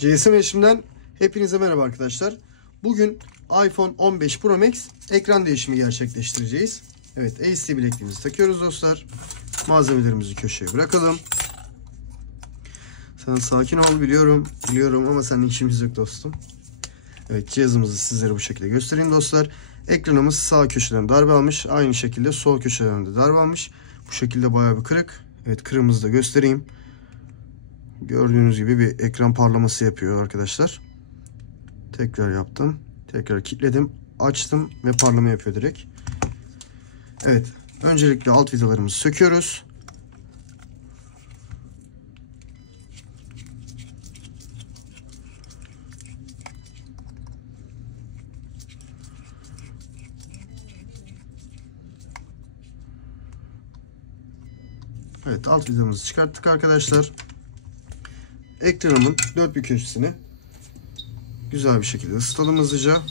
GSM Erişim'den hepinize merhaba arkadaşlar. Bugün iPhone 15 Pro Max ekran değişimi gerçekleştireceğiz. Evet, AC bilekliğimizi takıyoruz dostlar. Malzemelerimizi köşeye bırakalım. Sen sakin ol, biliyorum ama seninle işimiz yok dostum. Evet, cihazımızı sizlere bu şekilde göstereyim dostlar. Ekranımız sağ köşeden darbe almış. Aynı şekilde sol köşeden de darbe almış. Bu şekilde bayağı bir kırık. Evet, kırmızı da göstereyim. Gördüğünüz gibi bir ekran parlaması yapıyor arkadaşlar. Tekrar yaptım. Tekrar kilitledim. Açtım ve parlama yapıyor direkt. Evet. Öncelikle alt vidalarımızı söküyoruz. Evet, alt vidamızı çıkarttık arkadaşlar. Ekranımın dört bir köşesini güzel bir şekilde ısıtalım hızlıca.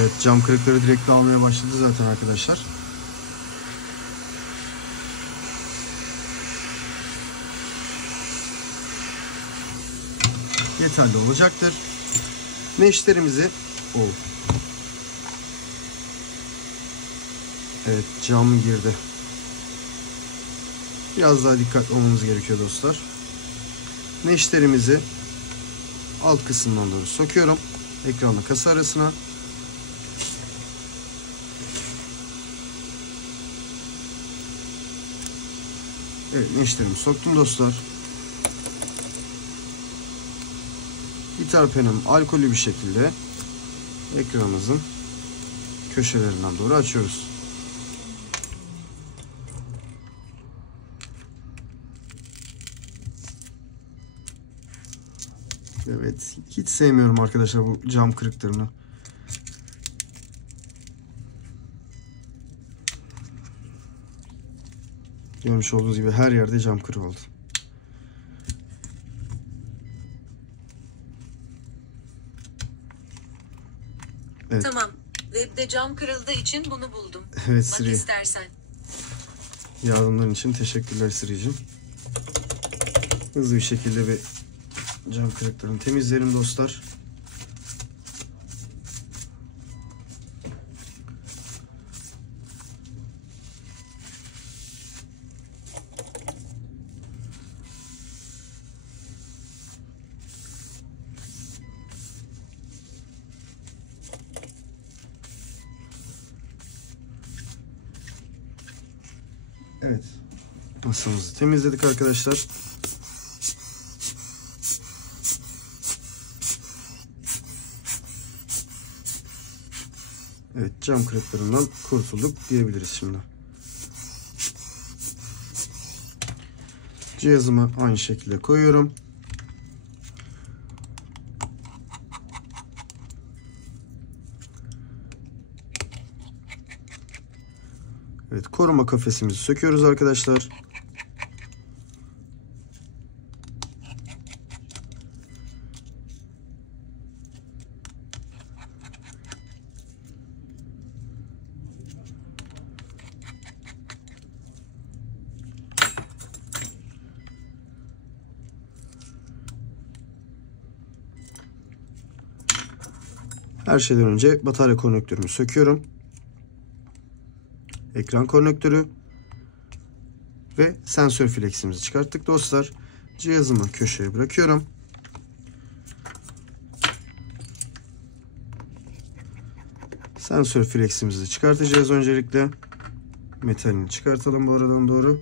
Evet, cam kırıkları direkt dağılmaya başladı zaten arkadaşlar. Yeterli olacaktır. Meşlerimizi Evet, cam girdi. Biraz daha dikkatli olmamız gerekiyor dostlar. Meşlerimizi alt kısımdan doğru sokuyorum. Ekranla kasa arasına. Evet, meşlerimi soktum dostlar. Gitar penim alkollü bir şekilde ekranımızın köşelerinden doğru açıyoruz. Evet, hiç sevmiyorum arkadaşlar bu cam kırıklarını. Görmüş olduğunuz gibi her yerde cam kırığı oldu. Evet. Tamam. Webde cam kırıldığı için bunu buldum. Evet Bak Siri. istersen. Yardımların için teşekkürler Siri'cim. Hızlı bir şekilde bir cam kırıklarını temizleyelim dostlar. Evet. Masamızı temizledik arkadaşlar. Evet, cam kırıklarından kurtulduk diyebiliriz şimdi. Cihazımı aynı şekilde koyuyorum. Evet, koruma kafesimizi söküyoruz arkadaşlar. Her şeyden önce batarya konnektörümü söküyorum. Ekran konnektörü ve sensör fleximizi çıkarttık dostlar. Cihazımı köşeye bırakıyorum. Sensör fleximizi çıkartacağız öncelikle. Metalini çıkartalım bu aradan doğru.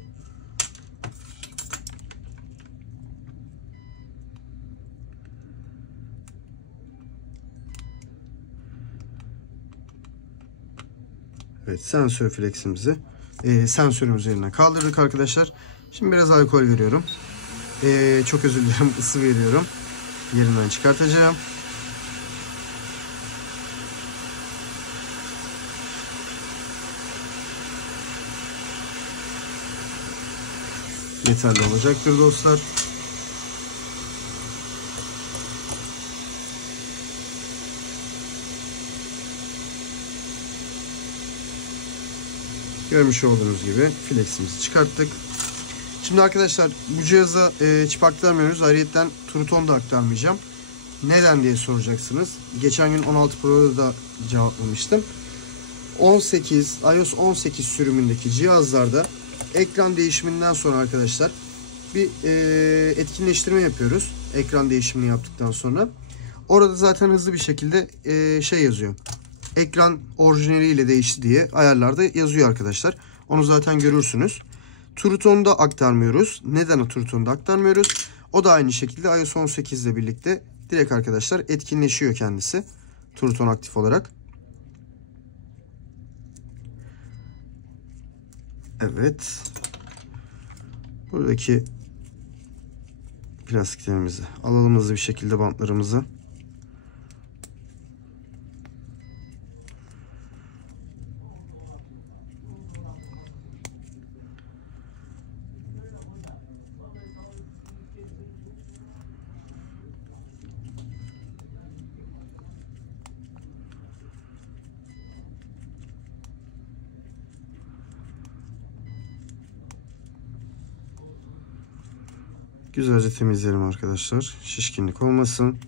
Evet, sensör fleximizi sensörümüz üzerinden kaldırdık arkadaşlar. Şimdi biraz alkol veriyorum. Çok özür dilerim, ısı veriyorum. Yerinden çıkartacağım. Yeterli olacaktır dostlar. Görmüş olduğunuz gibi fleximizi çıkarttık. Şimdi arkadaşlar bu cihaza çip aktarmıyoruz. Ayrıyeten Truton da aktarmayacağım. Neden diye soracaksınız. Geçen gün 16 Pro'da da cevaplamıştım. iOS 18 sürümündeki cihazlarda ekran değişiminden sonra arkadaşlar bir etkinleştirme yapıyoruz. Ekran değişimini yaptıktan sonra. Orada zaten hızlı bir şekilde şey yazıyor. Ekran orijinaliyle değişti diye ayarlarda yazıyor arkadaşlar. Onu zaten görürsünüz. Truton'da aktarmıyoruz. Neden Truton'da aktarmıyoruz? O da aynı şekilde iOS 18 ile birlikte direkt arkadaşlar etkinleşiyor kendisi. Truton aktif olarak. Evet. Buradaki plastiklerimizi alalım hızlı bir şekilde, bantlarımızı. Güzelce temizleyelim arkadaşlar. Şişkinlik olmasın.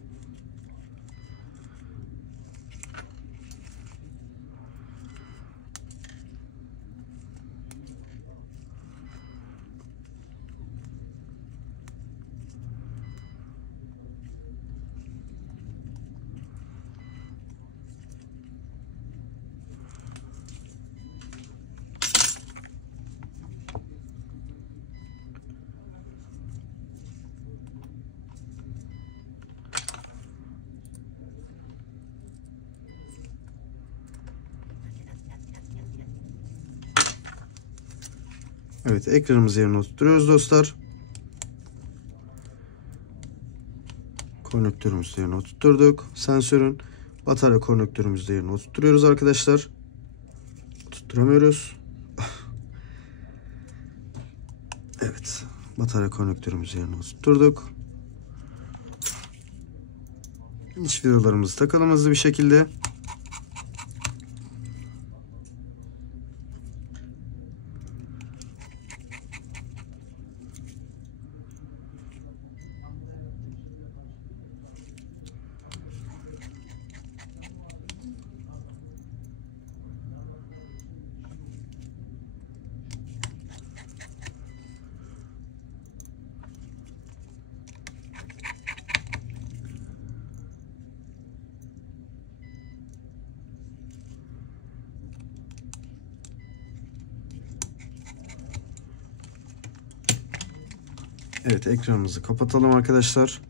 Evet, ekranımızı yerine oturtuyoruz dostlar. Konnektörümüzü yerine oturtturduk. Sensörün batarya konnektörümüzü de yerine oturtuyoruz arkadaşlar. Tutturamıyoruz. Evet, batarya konnektörümüzü yerine oturtturduk. İç vidalarımızı takalım hızlı bir şekilde. Evet, ekranımızı kapatalım arkadaşlar.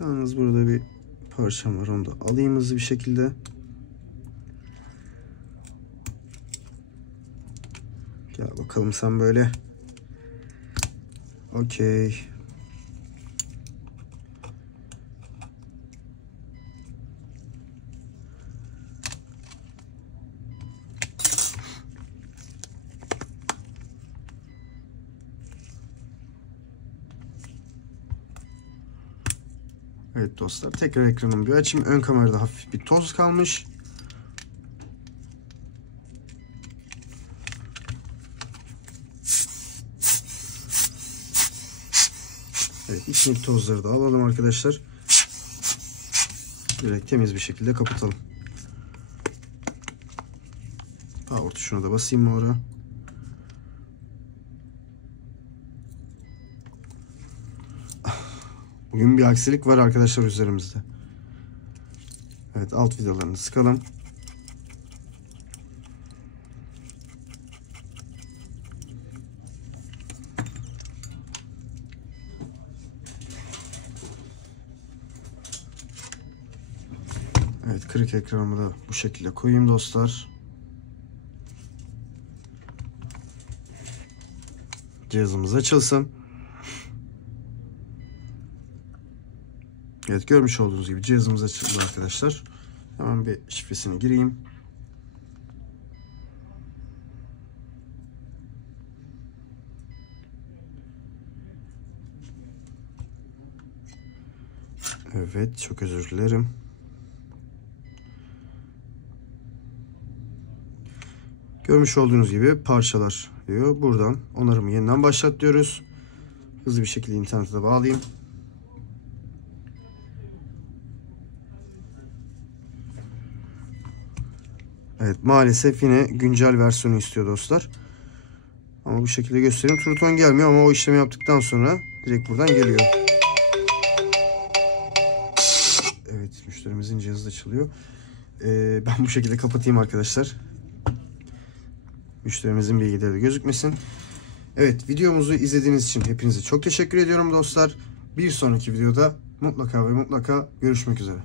Yalnız burada bir parçam var, onu da alayım hızlı bir şekilde. Gel bakalım sen böyle. Okey. Evet dostlar, tekrar ekranımı bir açayım. Ön kamerada hafif bir toz kalmış. Evet, içindeki tozları da alalım arkadaşlar. Direkt temiz bir şekilde kapatalım. Power tuşuna da basayım mı oraya? Bugün bir aksilik var arkadaşlar üzerimizde. Evet, alt vidalarını sıkalım. kırık ekranımı da bu şekilde koyayım dostlar. Cihazımız açılsın. Evet, görmüş olduğunuz gibi cihazımız açıldı arkadaşlar. Hemen bir şifresini gireyim. Evet, çok özür dilerim. Görmüş olduğunuz gibi parçalar diyor. Buradan onarımı yeniden başlat diyoruz. Hızlı bir şekilde internete de bağlayayım. Evet, maalesef yine güncel versiyonu istiyor dostlar. Ama bu şekilde göstereyim. Truton gelmiyor ama o işlemi yaptıktan sonra direkt buradan geliyor. Evet, müşterimizin cihazı da çalıyor. Ben bu şekilde kapatayım arkadaşlar. Müşterimizin bilgileri de gözükmesin. Evet, videomuzu izlediğiniz için hepinize çok teşekkür ediyorum dostlar. Bir sonraki videoda mutlaka ve mutlaka görüşmek üzere.